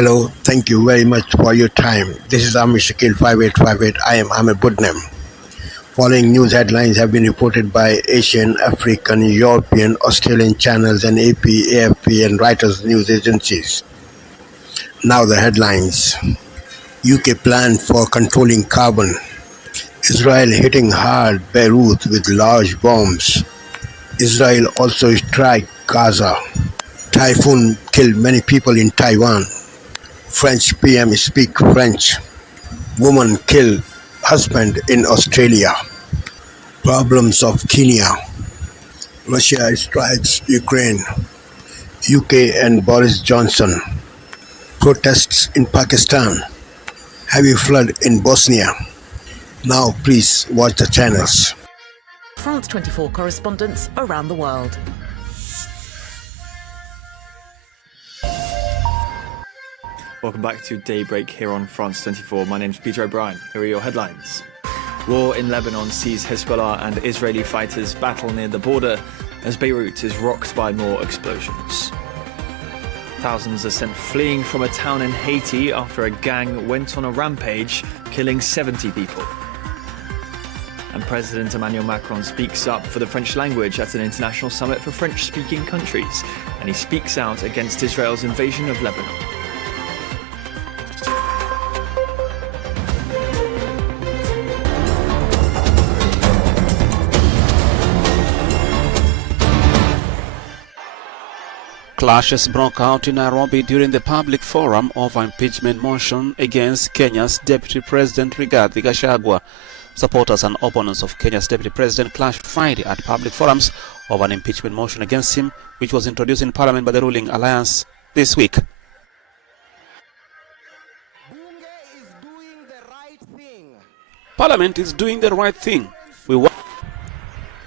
Hello, thank you very much for your time. This is Amir Shakil 5858. I am Ahmed Budnem. Following news headlines have been reported by Asian, African, European, Australian channels and AP, AFP and Reuters news agencies. Now the headlines. UK plan for controlling carbon. Israel hitting hard Beirut with large bombs. Israel also strike Gaza. Typhoon killed many people in Taiwan. French PM speak French. Woman kill husband in Australia. Problems of Kenya. Russia strikes Ukraine. UK and Boris Johnson. Protests in Pakistan. Heavy flood in Bosnia. Now please watch the channels. France 24 correspondents around the world. Welcome back to Daybreak here on France 24. My name's Peter O'Brien. Here are your headlines. War in Lebanon sees Hezbollah and Israeli fighters battle near the border as Beirut is rocked by more explosions. Thousands are sent fleeing from a town in Haiti after a gang went on a rampage, killing 70 people. And President Emmanuel Macron speaks up for the French language at an international summit for French-speaking countries, and he speaks out against Israel's invasion of Lebanon. Clashes broke out in Nairobi during the public forum of an impeachment motion against Kenya's Deputy President Rigathi Gachagua. Supporters and opponents of Kenya's Deputy President clashed Friday at public forums of an impeachment motion against him, which was introduced in Parliament by the ruling alliance this week. Parliament is doing the right thing.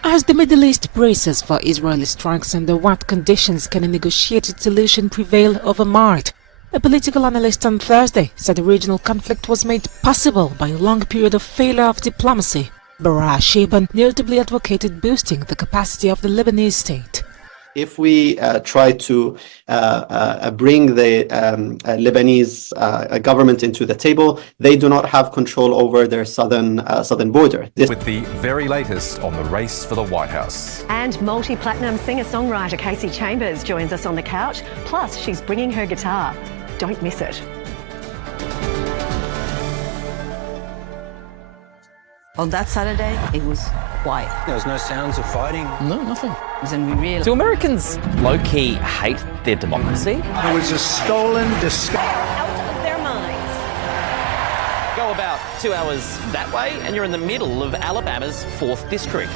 As the Middle East braces for Israeli strikes under what conditions can a negotiated solution prevail overnight, a political analyst on Thursday said the regional conflict was made possible by a long period of failure of diplomacy. Barah Sheban notably advocated boosting the capacity of the Lebanese state. If we try to bring the Lebanese government into the table, they do not have control over their southern border. With the very latest on the race for the White House. And multi-platinum singer-songwriter Casey Chambers joins us on the couch. Plus, she's bringing her guitar. Don't miss it. On that Saturday, it was quiet. There was no sounds of fighting. No, nothing. It was unreal. Do Americans low-key hate their democracy? It was a stolen disguise. Out of their minds. Go about 2 hours that way and you're in the middle of Alabama's 4th District.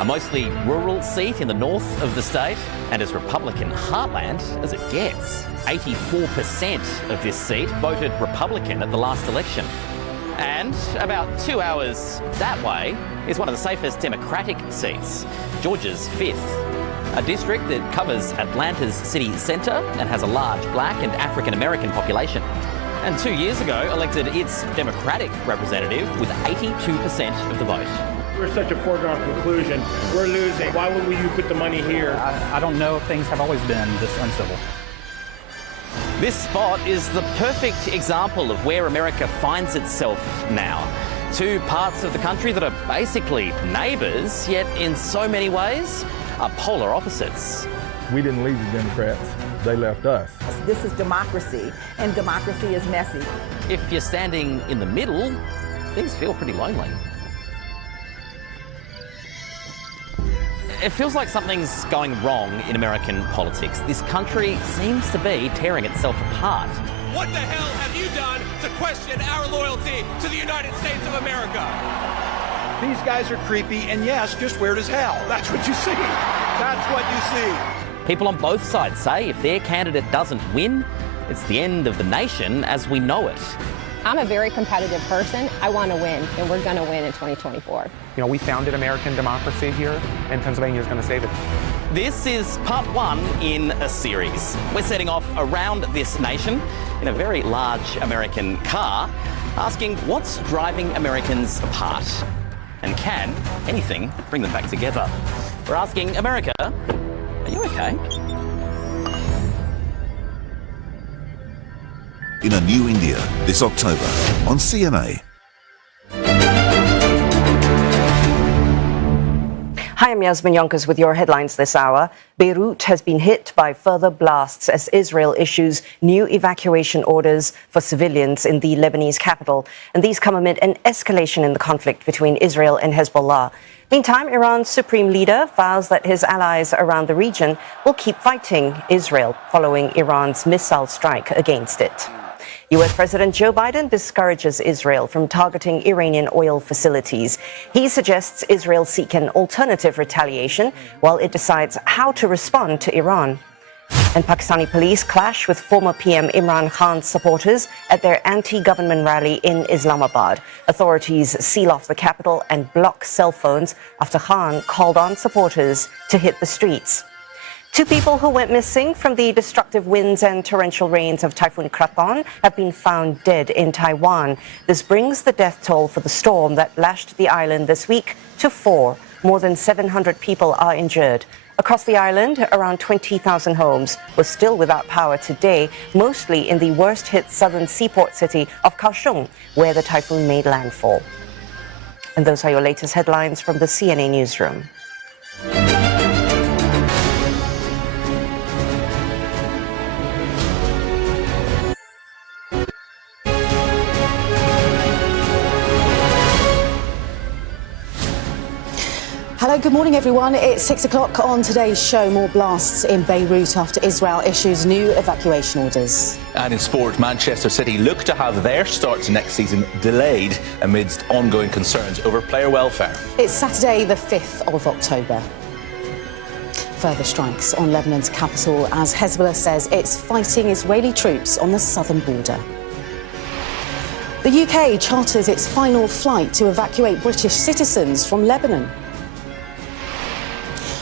A mostly rural seat in the north of the state and as Republican heartland as it gets. 84% of this seat voted Republican at the last election. And about 2 hours that way is one of the safest Democratic seats, Georgia's 5th, a district that covers Atlanta's city centre and has a large black and African-American population. And 2 years ago elected its Democratic representative with 82% of the vote. We're such a foregone conclusion. We're losing. Why would you put the money here? I don't know if things have always been this uncivil. This spot is the perfect example of where America finds itself now. Two parts of the country that are basically neighbours, yet in so many ways are polar opposites. We didn't leave the Democrats, they left us. This is democracy, and democracy is messy. If you're standing in the middle, things feel pretty lonely. It feels like something's going wrong in American politics. This country seems to be tearing itself apart. What the hell have you done to question our loyalty to the United States of America? These guys are creepy and yes, just weird as hell. That's what you see. That's what you see. People on both sides say if their candidate doesn't win, it's the end of the nation as we know it. I'm a very competitive person. I want to win, and we're going to win in 2024. You know, we founded American democracy here, and Pennsylvania is going to save it. This is part one in a series. We're setting off around this nation in a very large American car, asking what's driving Americans apart, and can anything bring them back together? We're asking America, are you okay? in a new India this October on CMA. Hi, I'm Yasmin Yonkers with your headlines this hour. Beirut has been hit by further blasts as Israel issues new evacuation orders for civilians in the Lebanese capital. And these come amid an escalation in the conflict between Israel and Hezbollah. Meantime, Iran's supreme leader vows that his allies around the region will keep fighting Israel following Iran's missile strike against it. US President Joe Biden discourages Israel from targeting Iranian oil facilities. He suggests Israel seek an alternative retaliation while it decides how to respond to Iran. And Pakistani police clash with former PM Imran Khan's supporters at their anti-government rally in Islamabad. Authorities seal off the capital and block cell phones after Khan called on supporters to hit the streets. 2 people who went missing from the destructive winds and torrential rains of Typhoon Krathon have been found dead in Taiwan. This brings the death toll for the storm that lashed the island this week to 4. More than 700 people are injured. Across the island, around 20,000 homes were still without power today, mostly in the worst-hit southern seaport city of Kaohsiung, where the typhoon made landfall. And those are your latest headlines from the CNA newsroom. Hello, good morning everyone. It's 6 o'clock on today's show. More blasts in Beirut after Israel issues new evacuation orders. And in sport, Manchester City look to have their start to next season delayed amidst ongoing concerns over player welfare. It's Saturday the 5th of October. Further strikes on Lebanon's capital as Hezbollah says it's fighting Israeli troops on the southern border. The UK charters its final flight to evacuate British citizens from Lebanon.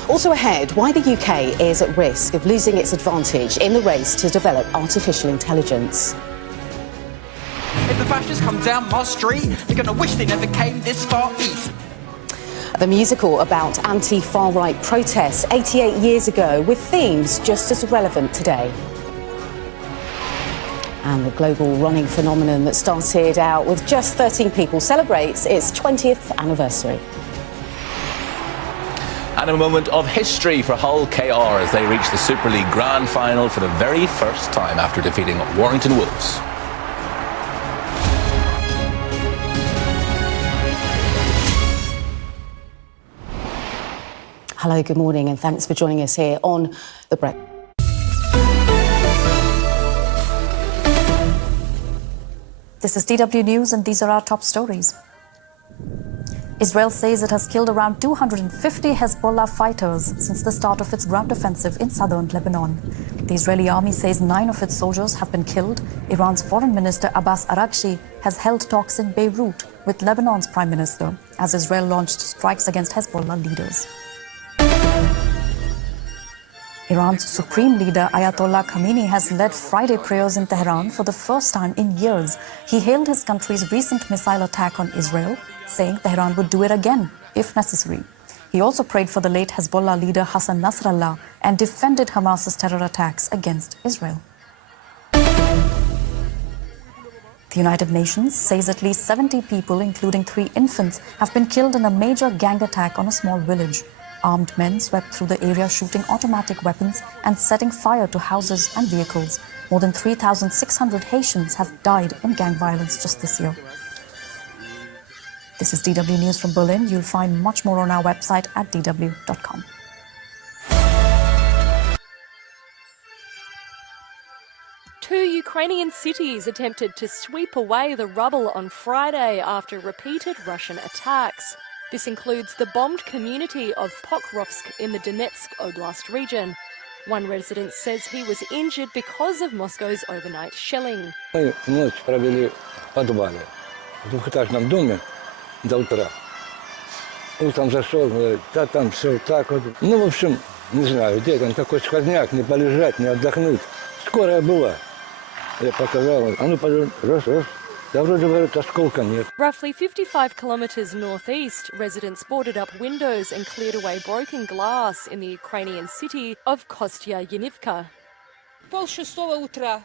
Also ahead, why the UK is at risk of losing its advantage in the race to develop artificial intelligence. If the fascists come down my street, they're going to wish they never came this far east. The musical about anti-far-right protests 88 years ago with themes just as relevant today. And the global running phenomenon that started out with just 13 people celebrates its 20th anniversary. And a moment of history for Hull KR as they reach the Super League Grand Final for the very first time after defeating Warrington Wolves. Hello, good morning, and thanks for joining us here on The Breakfast. This is DW News, and these are our top stories. Israel says it has killed around 250 Hezbollah fighters since the start of its ground offensive in southern Lebanon. The Israeli army says 9 of its soldiers have been killed. Iran's foreign minister Abbas Araghchi has held talks in Beirut with Lebanon's prime minister as Israel launched strikes against Hezbollah leaders. Iran's supreme leader Ayatollah Khamenei has led Friday prayers in Tehran for the first time in years. He hailed his country's recent missile attack on Israel, saying Tehran would do it again if necessary. He also prayed for the late Hezbollah leader Hassan Nasrallah and defended Hamas's terror attacks against Israel. The United Nations says at least 70 people, including 3 infants, have been killed in a major gang attack on a small village. Armed men swept through the area shooting automatic weapons and setting fire to houses and vehicles. More than 3,600 Haitians have died in gang violence just this year. This is DW News from Berlin. You'll find much more on our website at dw.com. Two Ukrainian cities attempted to sweep away the rubble on Friday after repeated Russian attacks. This includes the bombed community of Pokrovsk in the Donetsk Oblast region. One resident says he was injured because of Moscow's overnight shelling. Мы ночь провели в подвале, в двухэтажном доме до утра. Утром зашел, говорит, да там все так вот. Ну, в общем, не знаю, где там такой сквозняк, не полежать, не отдохнуть. Скорая была. Я показал, а ну, раз. Да вроде, говорят, осколка нет. Roughly 55 kilometres northeast, residents boarded up windows and cleared away broken glass in the Ukrainian city of Kostya-Yanivka. 5:30 утра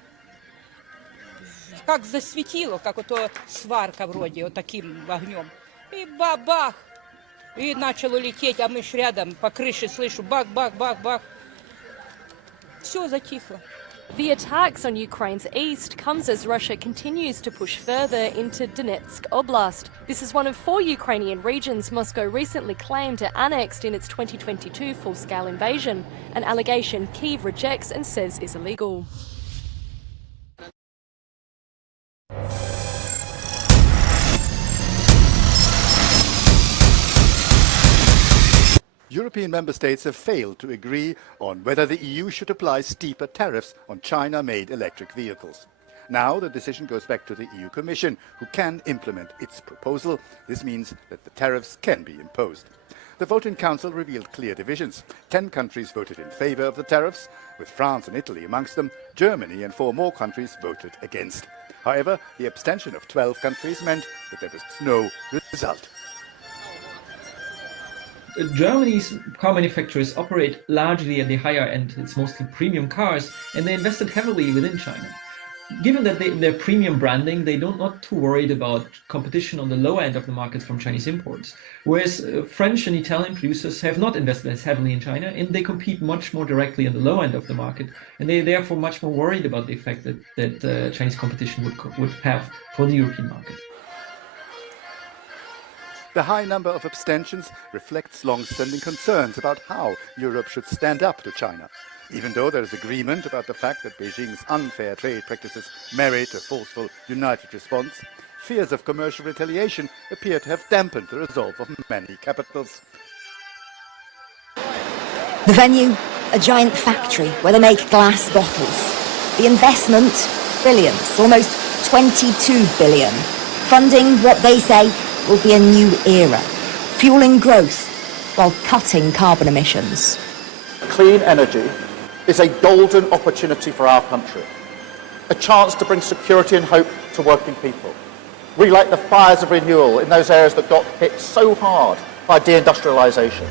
как засветило, как вот сварка вроде, вот таким огнем. И бах-бах, и начало лететь, а мы ж рядом по крыше слышу бах-бах-бах-бах. Все затихло. The attacks on Ukraine's east comes as Russia continues to push further into Donetsk Oblast. This is one of 4 Ukrainian regions Moscow recently claimed it annexed in its 2022 full-scale invasion, an allegation Kyiv rejects and says is illegal. European member states have failed to agree on whether the EU should apply steeper tariffs on China-made electric vehicles. Now the decision goes back to the EU Commission, who can implement its proposal. This means that the tariffs can be imposed. The vote in Council revealed clear divisions. 10 countries voted in favour of the tariffs, with France and Italy amongst them. Germany and 4 more countries voted against. However, the abstention of 12 countries meant that there was no result. Germany's car manufacturers operate largely at the higher end. It's mostly premium cars, and they invested heavily within China. Given that their premium branding, they don't not too worried about competition on the lower end of the markets from Chinese imports. Whereas French and Italian producers have not invested as heavily in China, and they compete much more directly on the low end of the market, and they're therefore much more worried about the effect that Chinese competition would have for the European market. The high number of abstentions reflects long-standing concerns about how Europe should stand up to China. Even though there is agreement about the fact that Beijing's unfair trade practices merit a forceful, united response, fears of commercial retaliation appear to have dampened the resolve of many capitals. The venue, a giant factory where they make glass bottles. The investment, billions, almost 22 billion. Funding what they say will be a new era, fueling growth while cutting carbon emissions. Clean energy is a golden opportunity for our country, a chance to bring security and hope to working people. Relight the fires of renewal in those areas that got hit so hard by deindustrialisation.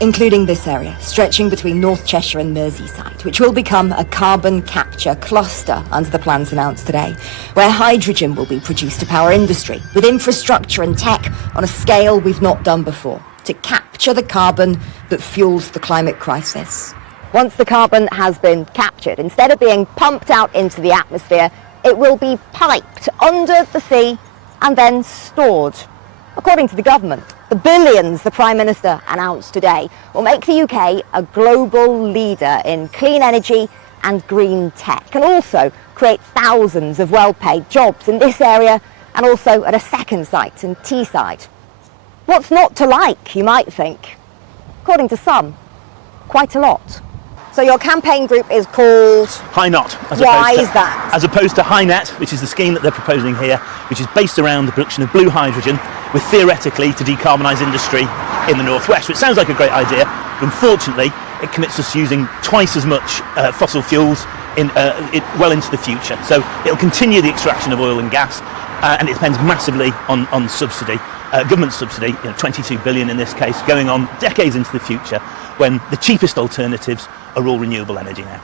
Including this area, stretching between North Cheshire and Merseyside, which will become a carbon capture cluster under the plans announced today, where hydrogen will be produced to power industry, with infrastructure and tech on a scale we've not done before, to capture the carbon that fuels the climate crisis. Once the carbon has been captured, instead of being pumped out into the atmosphere, it will be piped under the sea and then stored. According to the government, the billions the Prime Minister announced today will make the UK a global leader in clean energy and green tech, and also create thousands of well-paid jobs in this area and also at a second site in Teesside. What's not to like, you might think? According to some, quite a lot. So your campaign group is called High Not. Why is that? As opposed to High Net, which is the scheme that they're proposing here, which is based around the production of blue hydrogen, with theoretically to decarbonise industry in the northwest. Which sounds like a great idea, but unfortunately it commits us using twice as much fossil fuels well into the future. So it'll continue the extraction of oil and gas, and it depends massively on subsidy, government subsidy, 22 billion in this case, going on decades into the future, when the cheapest alternatives are all renewable energy now.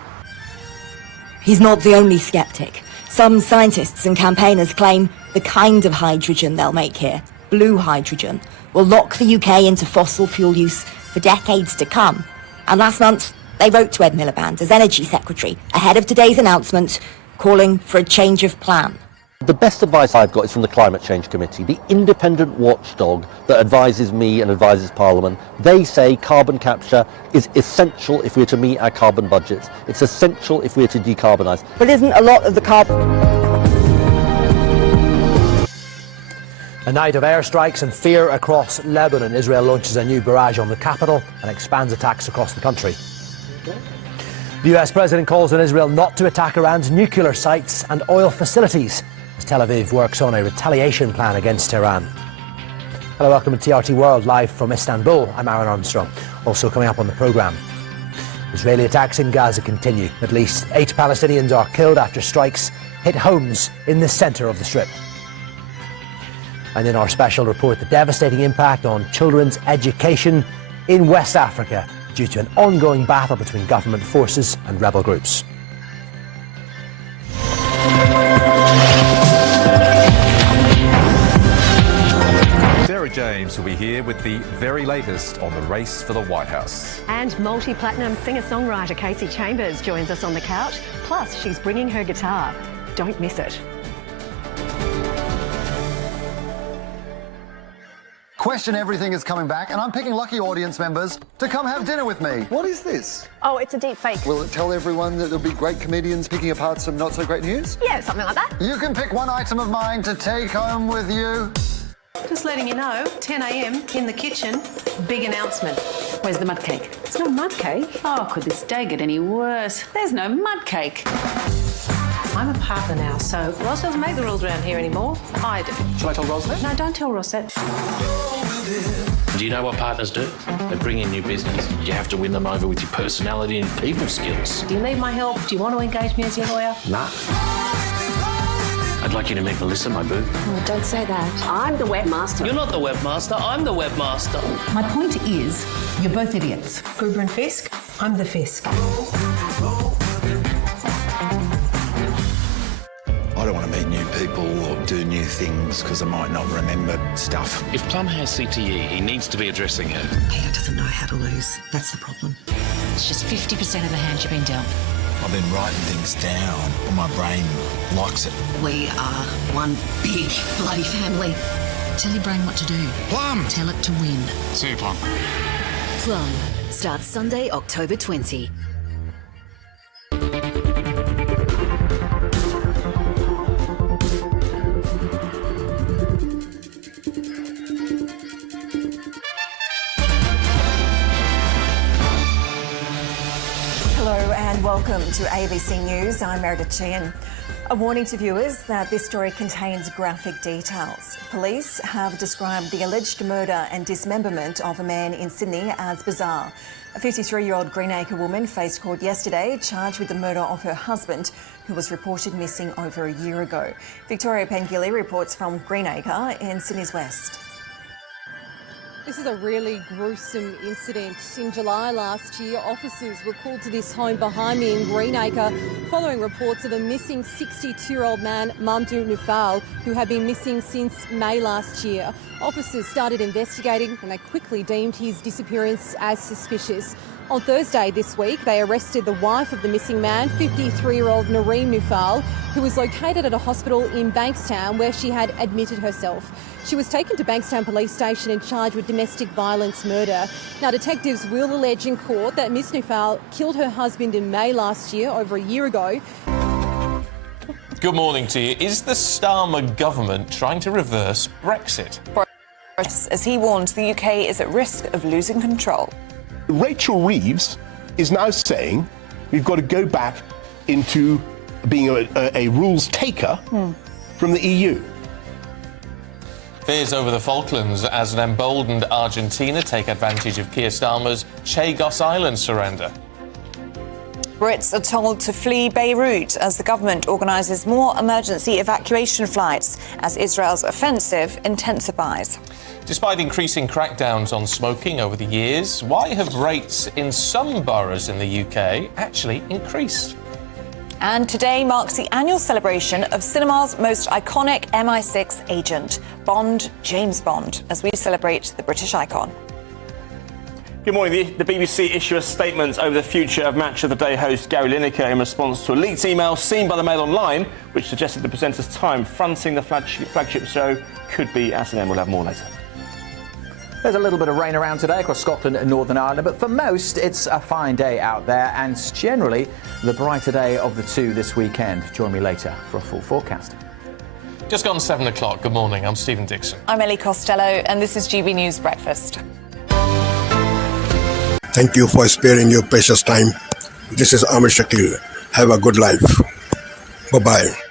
He's not the only sceptic. Some scientists and campaigners claim the kind of hydrogen they'll make here, blue hydrogen, will lock the UK into fossil fuel use for decades to come. And last month, they wrote to Ed Miliband as Energy Secretary ahead of today's announcement, calling for a change of plan. The best advice I've got is from the Climate Change Committee, the independent watchdog that advises me and advises Parliament. They say carbon capture is essential if we're to meet our carbon budgets. It's essential if we're to decarbonise. But isn't a lot of the carbon... A night of airstrikes and fear across Lebanon. Israel launches a new barrage on the capital and expands attacks across the country. The US President calls on Israel not to attack Iran's nuclear sites and oil facilities, as Tel Aviv works on a retaliation plan against Iran. Hello, welcome to TRT World, live from Istanbul. I'm Aaron Armstrong. Also coming up on the programme, Israeli attacks in Gaza continue. At least 8 Palestinians are killed after strikes hit homes in the centre of the Strip. And in our special report, the devastating impact on children's education in West Africa due to an ongoing battle between government forces and rebel groups. James will be here with the very latest on the race for the White House. And multi-platinum singer-songwriter Casey Chambers joins us on the couch. Plus, she's bringing her guitar. Don't miss it. Question Everything is coming back, and I'm picking lucky audience members to come have dinner with me. What is this? Oh, it's a deep fake. Will it tell everyone that there'll be great comedians picking apart some not-so-great news? Yeah, something like that. You can pick one item of mine to take home with you. Just letting you know, 10 a.m. in the kitchen, big announcement. Where's the mud cake? It's not mud cake. Oh, could this day get any worse? There's no mud cake. I'm a partner now, so Ross doesn't make the rules around here anymore. I do. Shall I tell Rosette? No, don't tell Rosette. Do you know what partners do? They bring in new business. You have to win them over with your personality and people skills. Do you need my help? Do you want to engage me as your lawyer? Nah. I'd like you to meet Melissa, my boo. Oh, don't say that. I'm the webmaster. You're not the webmaster, I'm the webmaster. My point is, you're both idiots. Gruber and Fisk, I'm the Fisk. I don't want to meet new people or do new things because I might not remember stuff. If Plum has CTE, he needs to be addressing it. Peter doesn't know how to lose. That's the problem. It's just 50% of the hand you've been dealt. I've been writing things down, and my brain likes it. We are one big bloody family. Tell your brain what to do. Plum! Tell it to win. See you, Plum. Plum starts Sunday, October 20. And welcome to ABC News. I'm Meredith Sheehan. A warning to viewers that this story contains graphic details. Police have described the alleged murder and dismemberment of a man in Sydney as bizarre. A 53-year-old Greenacre woman faced court yesterday, charged with the murder of her husband, who was reported missing over a year ago. Victoria Pengilly reports from Greenacre in Sydney's west. This is a really gruesome incident. In July last year, officers were called to this home behind me in Greenacre following reports of a missing 62-year-old man, Mamdou Nufal, who had been missing since May last year. Officers started investigating and they quickly deemed his disappearance as suspicious. On Thursday this week, they arrested the wife of the missing man, 53-year-old Nareem Nufal, who was located at a hospital in Bankstown where she had admitted herself. She was taken to Bankstown Police Station and charged with domestic violence murder. Now, detectives will allege in court that Miss Nufal killed her husband in May last year, over a year ago. Good morning to you. Is the Starmer government trying to reverse Brexit? As he warns, the UK is at risk of losing control. Rachel Reeves is now saying we've got to go back into being a rules taker from the EU. Fears over the Falklands as an emboldened Argentina take advantage of Keir Starmer's Chagos Island surrender. Brits are told to flee Beirut as the government organises more emergency evacuation flights as Israel's offensive intensifies. Despite increasing crackdowns on smoking over the years, why have rates in some boroughs in the UK actually increased? And today marks the annual celebration of cinema's most iconic MI6 agent, Bond, James Bond, as we celebrate the British icon. Good morning. The BBC issue a statement over the future of Match of the Day host Gary Lineker in response to a leaked email seen by the Mail Online, which suggested the presenter's time fronting the flagship show could be at an end. We'll have more later. There's a little bit of rain around today across Scotland and Northern Ireland, but for most, it's a fine day out there and generally the brighter day of the two this weekend. Join me later for a full forecast. Just gone 7 o'clock. Good morning. I'm Stephen Dixon. I'm Ellie Costello, and this is GB News Breakfast. Thank you for sparing your precious time. This is Amir Shakil. Have a good life. Bye-bye.